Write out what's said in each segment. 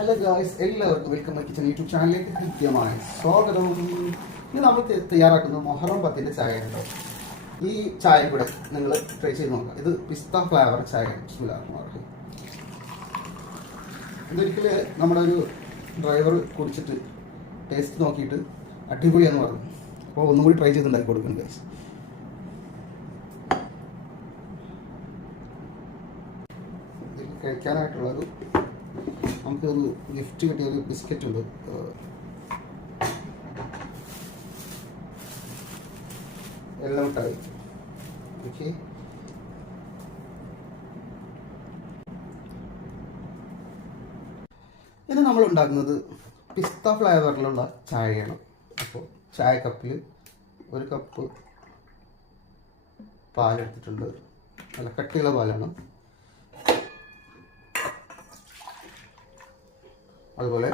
Hello guys, എല്ലാവർക്കും welcome my kitchen YouTube ചാനലിലേക്ക് കൃത്യമായി സ്വാഗതം. ഇന്ന് നമ്മൾ തയ്യാറാക്കുന്നത് മൊഹറം 10 ചായ ഉണ്ടോ. ഈ ചായ കൂടെ നിങ്ങൾ ട്രൈ ചെയ്ത് നോക്കാം. ഇത് പിസ്ത ഫ്ലേവർ ചായ. ഇതൊരിക്കൽ നമ്മുടെ ഒരു ഡ്രൈവർ കുടിച്ചിട്ട് ടേസ്റ്റ് നോക്കിയിട്ട് അടിപൊളിയാന്ന് പറഞ്ഞു. അപ്പോൾ ഒന്നും കൂടി ട്രൈ ചെയ്തുണ്ടാക്കി കൊടുക്കണം ഗായ്സ്. കഴിക്കാനായിട്ടുള്ളത് നമുക്കൊരു ഗിഫ്റ്റ് കിട്ടിയൊരു ബിസ്ക്കറ്റ് ഉണ്ട്. എല്ലാം മിഠായി. ഓക്കെ, ഇത് നമ്മൾ ഉണ്ടാക്കുന്നത് പിസ്ത ഫ്ലേവറിലുള്ള ചായയാണ്. അപ്പോൾ ചായ കപ്പിൽ 1 കപ്പ് പാലെടുത്തിട്ടുണ്ട്. നല്ല കട്ടിയുള്ള പാലാണ്. അതുപോലെ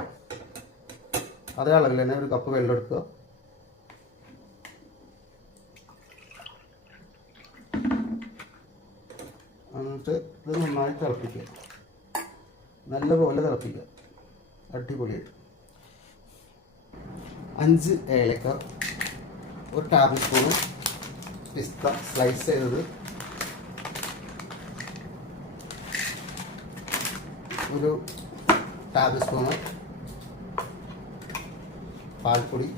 അതേ അളവിൽ തന്നെ 1 കപ്പ് വെള്ളം എടുക്കുക. എന്നിട്ട് ഇത് നന്നായി തിളപ്പിക്കുക, നല്ലപോലെ തിളപ്പിക്കുക. അടിപൊളിയായിട്ട് 5 ഏലക്ക, 1 ടേബിൾ സ്പൂൺ പിസ്ത സ്ലൈസ് ചെയ്തത്, 1 ടേബിൾ സ്പൂണ് പാൽപ്പൊടി,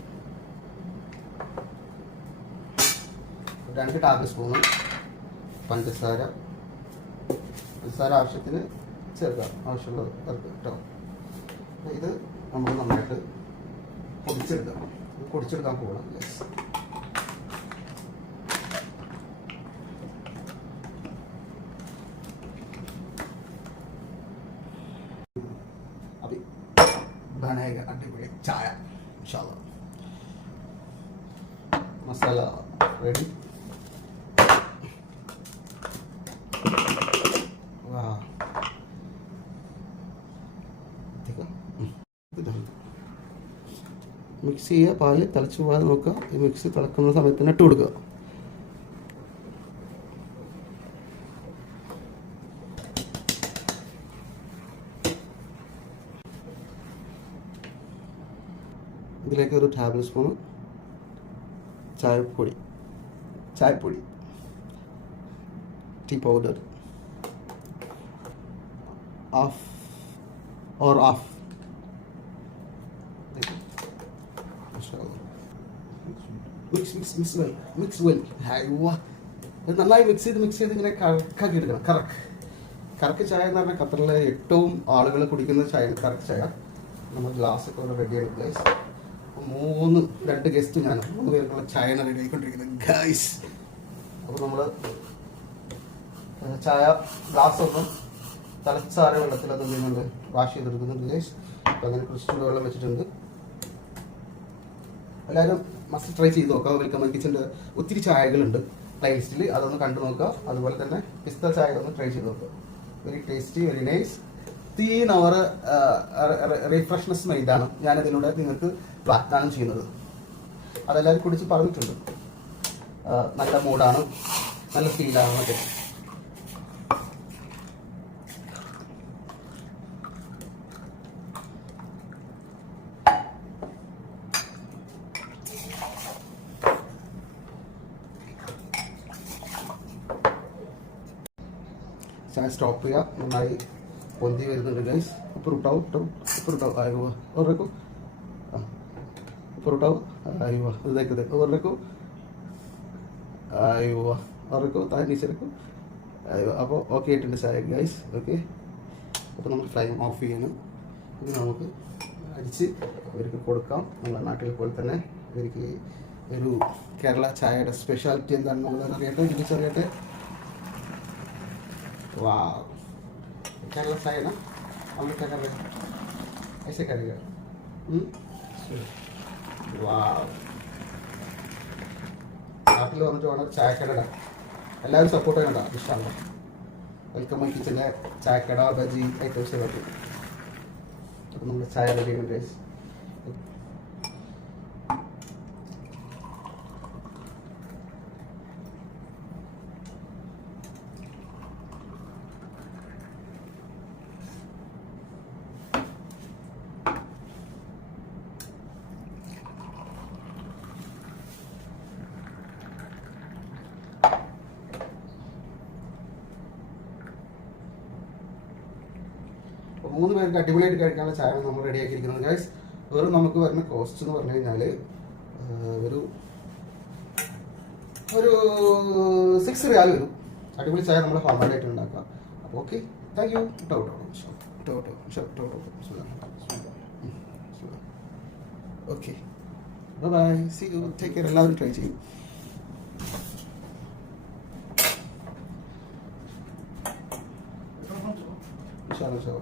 2 ടേബിൾ സ്പൂണ് പഞ്ചസാര. പഞ്ചസാര ആവശ്യത്തിന് ചേർക്കാം, ആവശ്യമുള്ളത് കേട്ടോ. ഇത് നമ്മൾ നന്നായിട്ട് പൊടിച്ചെടുക്കാൻ പോകണം. बनाएगा अड्डे चाय इंशाल्लाह. मसाला रेडी. वाह, देखो മിക്സ് ചെയ്യുക. പാല് തിളച്ച് പോകാതെ നോക്കുക. ഈ മിക്സ് തിളക്കുന്ന സമയത്ത് തന്നെ ഇട്ട് കൊടുക്കുക. ഇതിലേക്ക് 1 ടേബിൾ സ്പൂൺ ചായപ്പൊടി, tea powder half mix well. നന്നായി മിക്സ് ചെയ്ത് ഇങ്ങനെ കറക്കാക്കി എടുക്കണം. കറക്ക് ചായ എന്ന് പറഞ്ഞാൽ ഖത്തറിലെ ഏറ്റവും ആളുകൾ കുടിക്കുന്ന ചായ കറക്ക് ചായ. നമ്മൾ ഗ്ലാസ് ഒക്കെ റെഡിയാണ് ഗൈസ്. 2 ഗസ്റ്റ് ഞാൻ 3 പേർക്കുള്ള ചായയാണ് റെഡി ആയിക്കൊണ്ടിരിക്കുന്നത് ഗൈസ്. അപ്പോൾ നമ്മൾ ചായ ഗ്ലാസ് ഒന്നും തിളച്ചാറിയ വെള്ളത്തിൽ അത് ചെയ്യുന്നുണ്ട്, വാഷ് ചെയ്തെടുക്കുന്നുണ്ട് ഗൈസ്. അപ്പോൾ അങ്ങനെ കുറച്ച് വെള്ളം വെച്ചിട്ടുണ്ട്. എല്ലാവരും മസ്റ്റ് ട്രൈ ചെയ്ത് നോക്കുക. വെൽക്കം മൈ കിച്ചൻ്റെ ഒത്തിരി ചായകളുണ്ട് പ്ലേലിസ്റ്റിൽ, അതൊന്ന് കണ്ടു നോക്കുക. അതുപോലെ തന്നെ പിസ്ത ചായ ഒന്ന് ട്രൈ ചെയ്ത് നോക്കുക. Very tasty, very nice. 3 അവർ റിഫ്രഷ്നെസ് മൈൻഡാണ് ഞാനതിലൂടെ നിങ്ങൾക്ക് വാഗ്ദാനം ചെയ്യുന്നത്. അതെല്ലാവരും കുടിച്ച് പറഞ്ഞിട്ടുണ്ട്. നല്ല മൂഡാണ്, നല്ല ഫീലാണ് ഒക്കെ. ചായ സ്റ്റോപ്പ് ചെയ്യുക. നന്നായി പൊന്തി വരുന്നുണ്ട് ഗൈസ്. ऊपर उठाओ. आए हुआ और रखो. ऊपर उठाओ. आए हुआ. देखो और रखो. आए हुआ और रखो. ताकि नीचे रखो. आए हुआ. അപ്പോൾ ഓക്കെ ആയിട്ടുണ്ട് ചായ ഗൈസ്. ഓക്കെ, അപ്പോൾ നമുക്ക് ഫ്ലെയിം ഓഫ് ചെയ്യണം. ഇത് നമുക്ക് അടിച്ച് ഇവർക്ക് കൊടുക്കാം. നമ്മുടെ നാട്ടിൽ പോലെ തന്നെ ഇവർക്ക് ഒരു കേരള ചായയുടെ സ്പെഷ്യാലിറ്റി എന്താണെന്നുള്ളത് അറിയട്ടെ, തിരിച്ചറിയട്ടെ. वाह, केरला चाय ना, हम लोग क्या कर रहे हैं, ऐसे करेगा. वाह, നാട്ടിൽ വന്നിട്ട് വേണം ചായക്കട. എല്ലാവരും സപ്പോർട്ട് ചെയ്യണ്ട. ഇൻഷാല്ലാ വെൽക്കം മൈ കിച്ചൻ്റെ ചായക്കട, ബജി ഐറ്റംസ് പറ്റും. അപ്പോൾ നമ്മൾ ചായ റെഡി ചെയ്യുന്നുണ്ട്. അപ്പോൾ 3 പേർക്ക് അടിപൊളിയായിട്ട് കഴിക്കാനുള്ള ചായ നമ്മൾ റെഡിയാക്കിയിരിക്കുന്നത് ഗൈസ്. വെറും നമുക്ക് വരുന്ന കോസ്റ്റ് എന്ന് പറഞ്ഞു കഴിഞ്ഞാൽ ഒരു 6 റിയാൽ വരും. അടിപൊളി ചായ നമ്മൾ ഹോംമെയ്ഡായിട്ട് ഉണ്ടാക്കാം. അപ്പോൾ okay, thank you. Okay, bye, see you, take care. എല്ലാവരും ട്രൈ ചെയ്യും. ഇൻഷാ അല്ലാ.